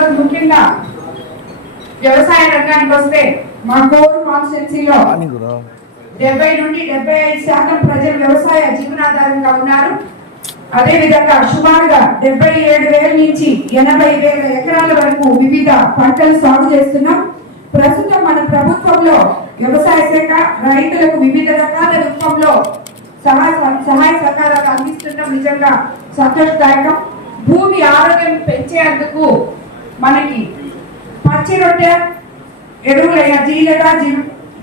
ముఖ్యంగా వ్యవసాయ రంగానికి వస్తే మా కోర్ కాన్స్టిట్యున్సీలో డెబ్బై నుండి డెబ్బై ఐదు శాతం ప్రజలు వ్యవసాయ జీవనాధారంగా ఉన్నారు. అదే విధంగా సుమారుగా డెబ్బై ఏడు వేల నుంచి ఎనభై వేల ఎకరాల వరకు వివిధ పంటలు సాగు చేస్తున్నాం. ప్రస్తుతం మన ప్రభుత్వంలో వ్యవసాయ శాఖ రైతులకు వివిధ రకాల రూపంలో సహాయ సహాయ సహకారాలు అందిస్తున్నాం. నిజంగా సంతోషదాయకం. భూమి ఆరోగ్యం పెంచేందుకు మనకి పచ్చి రొట్టె ఎరువులైన జీలక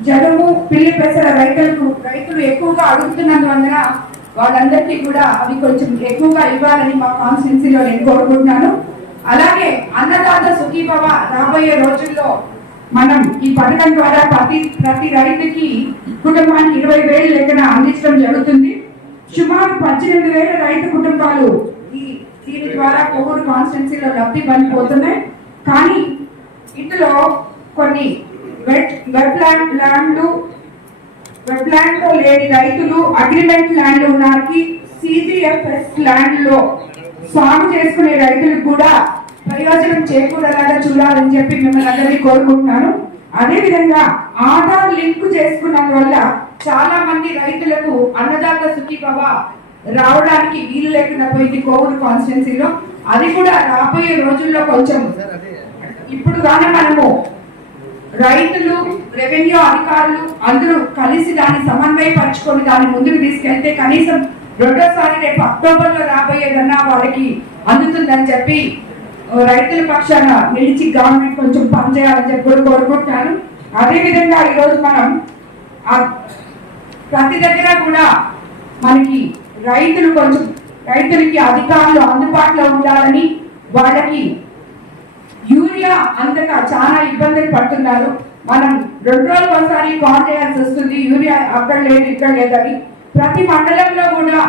జనుము పిల్లి పెసర రైతులకు రైతులు ఎక్కువగా అడుగుతున్నందువలన వాళ్ళందరికీ కూడా అవి కొంచెం ఎక్కువగా ఇవ్వాలని మా కాన్స్టిట్యున్సీలో నేను కోరుకుంటున్నాను. అలాగే అన్నదాత సుఖీభవ రాబోయే రోజుల్లో మనం ఈ పథకం ద్వారా ప్రతి ప్రతి రైతుకి కుటుంబానికి ఇరవై వేలు లెక్కన అందించడం జరుగుతుంది. సుమారు పద్దెనిమిది వేల రైతు కుటుంబాలు ఈ దీని ద్వారా కోవూరు కాన్స్టిట్యున్సీలో లబ్ధి పడిపోతున్నాయి. కానీ ఇందులో కొన్ని వెట్ వెట్ ల్యాండ్ ల్యాండ్లు వెట్ ల్యాండ్లో లేని రైతులు అగ్రిమెంట్ ల్యాండ్ ఉన్న సిజిఎఫ్ఎస్ ల్యాండ్లో సాగు చేసుకునే రైతులకు కూడా ప్రయోజనం చేకూరేలాగా చూడాలని చెప్పి మిమ్మల్ని అందరినీ కోరుకుంటున్నాను. అదే విధంగా ఆధార్ లింక్ చేసుకున్నందువల్ల చాలా మంది రైతులకు అన్నదాత సుఖీభవ రావడానికి వీలు లేకుండా పోయింది కోవూరు కాన్స్టిట్యున్సీలో. అది కూడా రాబోయే రోజుల్లో కొంచెం ఇప్పుడు కానీ మనము రైతులు రెవెన్యూ అధికారులు అందరూ కలిసి దాన్ని సమన్వయపరచుకొని దాన్ని ముందుకు తీసుకెళ్తే కనీసం రెండోసారి రేపు అక్టోబర్లో రాబోయేదన్నా వాళ్ళకి అందుతుందని చెప్పి రైతుల పక్షాన నిలిచి గవర్నమెంట్ కొంచెం పనిచేయాలని చెప్పి కూడా కోరుకుంటున్నాను. అదేవిధంగా ఈరోజు మనం ప్రతి దగ్గర కూడా మనకి రైతులు కొంచెం రైతులకి అధికారులు అందుబాటులో ఉండాలని వాళ్ళకి యూరియా అందక చాలా ఇబ్బందులు పడుతున్నారు. మనం రెండు రోజులు ఒకసారి కాల్ చేయాల్సి వస్తుంది. యూరియా అక్కడ లేదు ఇక్కడ లేదని ప్రతి మండలంలో కూడా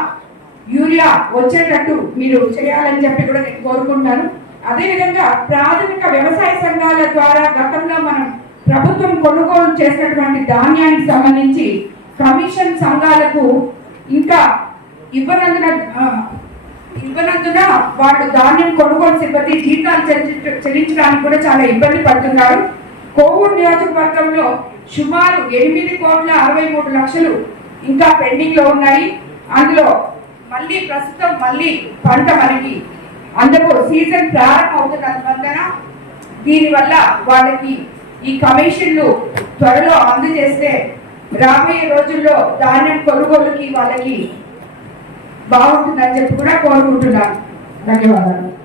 యూరియా వచ్చేటట్టు మీరు చేయాలని చెప్పి కూడా నేను కోరుకుంటున్నాను. అదేవిధంగా ప్రాథమిక వ్యవసాయ సంఘాల ద్వారా గతంలో మనం ప్రభుత్వం కొనుగోలు చేసినటువంటి ధాన్యానికి సంబంధించి కమిషన్ సంఘాలకు ఇవ్వనందున ఇవ్వనందున వాళ్ళు ధాన్యం కొనుగోలు సిబ్బంది జీతాలు చెల్లించ- చెల్లించడానికి కూడా చాలా ఇబ్బంది పడుతున్నారు. కోవూరు నియోజకవర్గంలో సుమారు ఎనిమిది కోట్ల అరవై మూడు లక్షలు ఇంకా పెండింగ్లో ఉన్నాయి. అందులో మళ్ళీ ప్రస్తుతం మళ్ళీ పంట మనకి అందుకు సీజన్ ప్రారంభం అవుతున్నందువలన దీనివల్ల వాళ్ళకి ఈ కమిషన్లు త్వరలో అందజేస్తే రాబోయే రోజుల్లో ధాన్యం కొనుగోలుకి వాళ్ళకి బాగుంటుందని చెప్పి కూడా కోరుకుంటున్నాను. ధన్యవాదాలు.